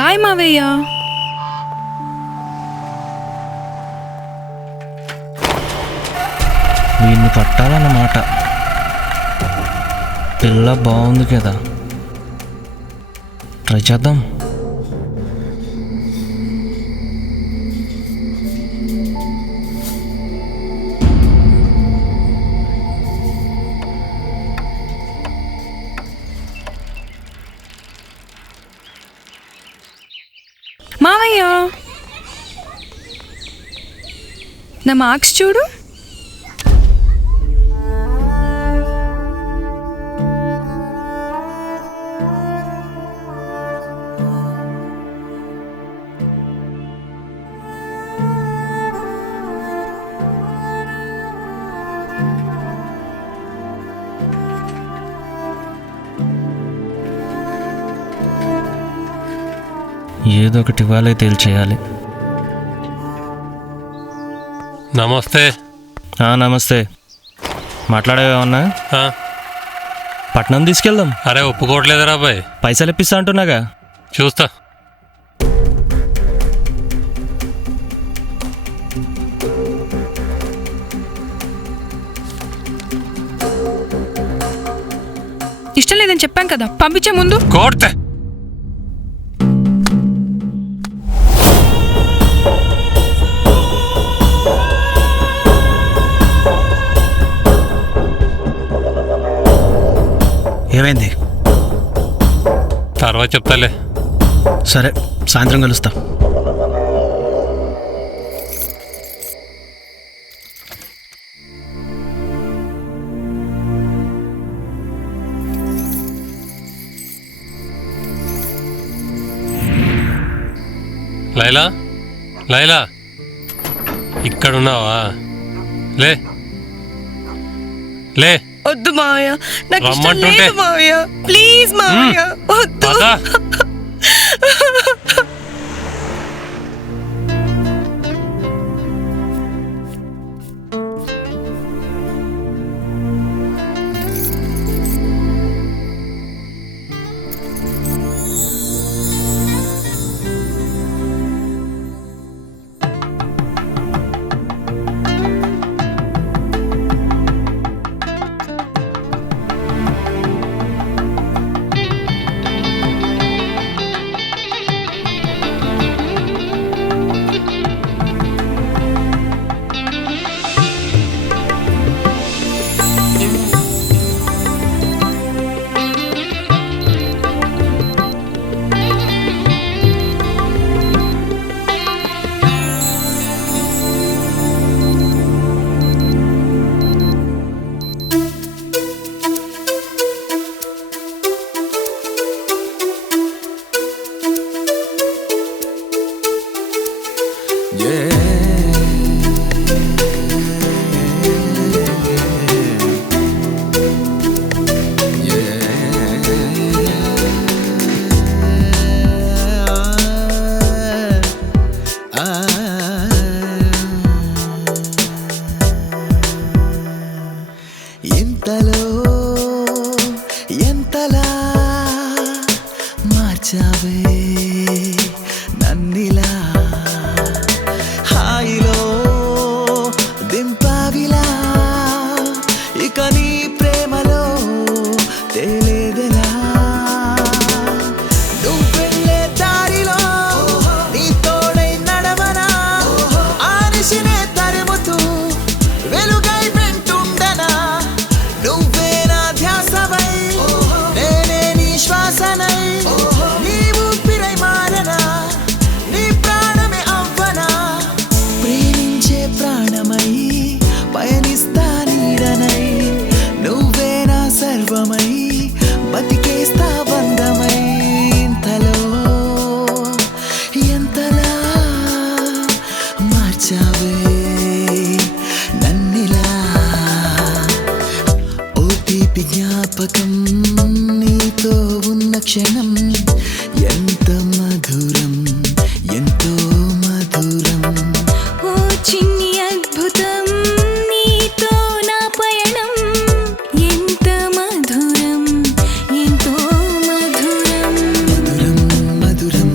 Bye మావయ్య. వీడిని పట్టాలన్నమాట. పిల్ల బాగుంది కదా, ట్రై చేద్దాం. మావయ్య నా మార్క్స్ చూడు. ఏదో ఒకటి ఇవ్వాలి, తేల్చేయాలి. నమస్తే. నమస్తే. మాట్లాడేవన్నా? పట్నం తీసుకెళ్దాం. అరే ఒప్పుకోవట్లేదురా అబ్బాయి. పైసలు ఇప్పిస్తా అంటున్నాగా. చూస్తా. ఇష్టం లేదని చెప్పాం కదా, పంపించే ముందు. కోర్తే ఏమైంది? తర్వాత చెప్తాలే. సరే, సాయంత్రం కలుస్తా. లైలా, లైలా, ఇక్కడున్నావా? లే లే. వద్దు మావయ్య, నాకు ఇష్టం రమ్మంటుంటే. లేదు మావయ్య, ప్లీజ్ మావయ్య వద్దు. పద. ఎంతలా మార్చావే నన్నిలా, హాయిలో దింపావిలా, ఇక నీ ప్రేమలో తేలేదెలా. నువ్వు వెళ్ళే దారిలో నీ తోడై నడవనా, ఆనిసినే తరుముతూ వెలుగై వెంటుండనా. నువ్వే నా ధ్యాసవై, నేనే నీ శ్వాసనై, నీ ఊపిరై మారనా, నీ ప్రాణమే అవ్వనా. ప్రేమించే ప్రాణమై పయనిస్తా నీడనై, నువ్వే నా సర్వమై బతికేస్తా బంధమై. ఇంతలో ఎంతలా మార్చావే నన్నిలా, ఓ తీపి జ్ఞాపకం నీతో ఉన్న క్షణం ఎంత మధురం, ఎంతో మధురం. ఓ చిన్ని అద్భుతం నీతో నా పయనం, ఎంత మధురం, ఎంతో మధురం. మధురం మధురం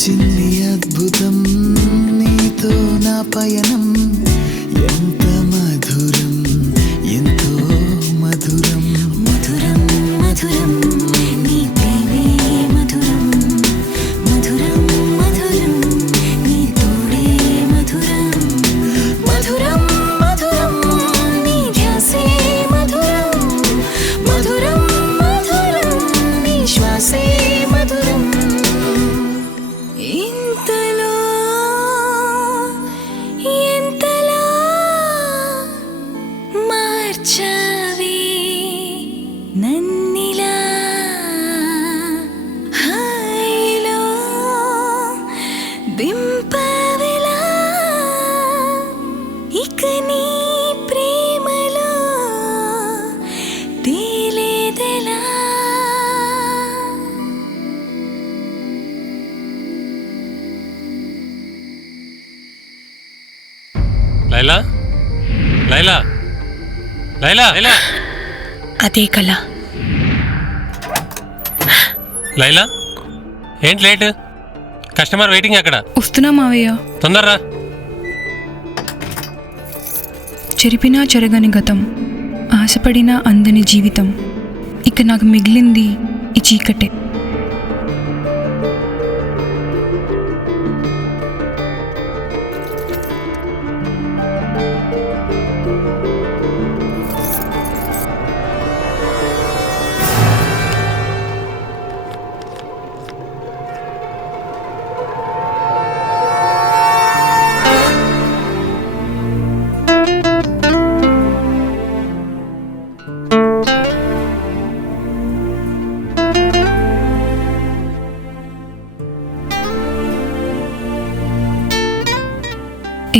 చిన్ని అద్భుతం నీతో నా పయనం ఎంత మధురం ఎంతో మధురం మధురం మధురం నీ ప్రేమే మధురం మధురం మధురం నీ తోడే మధురం మధురం మధురం నీ ధ్యాసే మధురం మధురం మధురం నీ శ్వాసే మధురం ఇంతలో ఎంతలా మార్చావే నన్నిలా హాయిలో దింపవిలా ఇక నీ ప్రేమలో తేలేదెలా లైలా లైలా లైలా లైలా అదే కళ. లైలా ఏంటి లేట్? కస్టమర్ వెయిటింగ్ అక్కడ. వస్తున్నా మావయ్య. తొందరరా. చెరిపినా చెరగని గతం, ఆశపడినా అందని జీవితం, ఇక నాకు మిగిలింది ఈ చీకటే.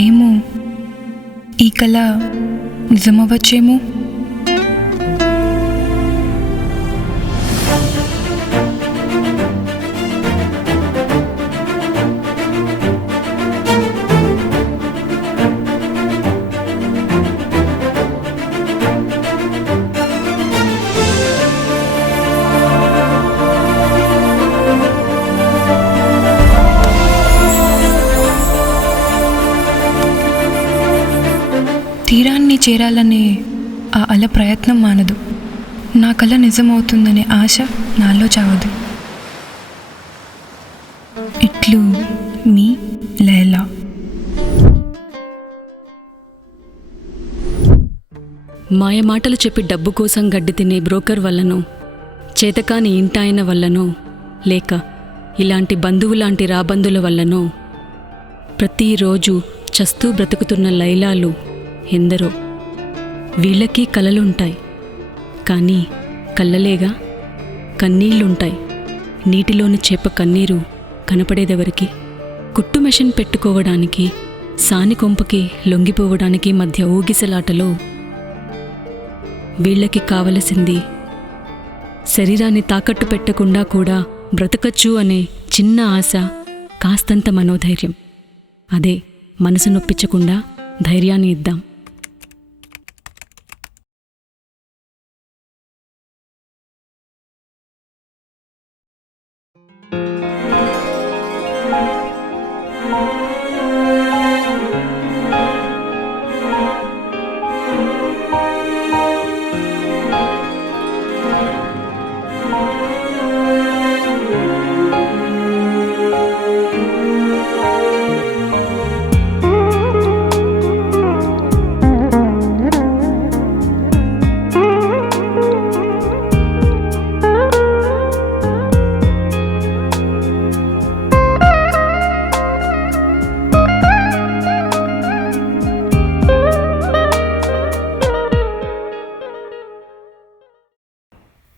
ఏమో, ఈ కళ నిజమవ్వచ్చేమో. తీరాన్ని చేరాలనే ఆ అల ప్రయత్నం మానదు. నా కళ నిజమవుతుందనే ఆశ నాలో చావదు. ఇట్లు మీ లైలా. మాయమాటలు చెప్పి డబ్బు కోసం గడ్డి తినే బ్రోకర్ వల్లనో, చేతకాని ఇంటాయన వల్లనో, లేక ఇలాంటి బంధువులాంటి రాబందుల వల్లనో ప్రతిరోజు చస్తూ బ్రతుకుతున్న లైలాలు ఎందరో. వీళ్ళకి కలలుంటాయి, కానీ కళ్ళలేగా కన్నీళ్లుంటాయి. నీటిలోని చేప కన్నీరు కనపడేదెవరికి? కుట్టు మెషిన్ పెట్టుకోవడానికి, సాని కొంపకి లొంగిపోవడానికి మధ్య ఊగిసలాటలో వీళ్ళకి కావలసింది శరీరాన్ని తాకట్టు పెట్టకుండా కూడా బ్రతకచ్చు అనే చిన్న ఆశ, కాస్తంత మనోధైర్యం. అదే మనసు నొప్పించకుండా ధైర్యాన్ని ఇద్దాం.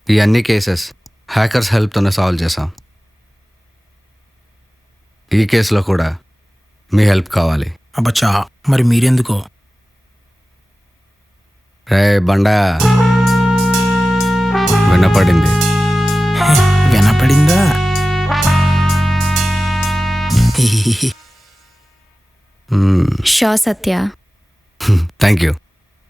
ఈ అన్ని కేసెస్ హ్యాకర్స్ హెల్ప్తోనే సాల్వ్ చేసాం. ఈ కేసులో కూడా మీ హెల్ప్ కావాలి. అబ్బచ్చా, మరి మీరెందుకో? రే బండా, వినపడింది. వినపడిందా? షో సత్య. Thank you.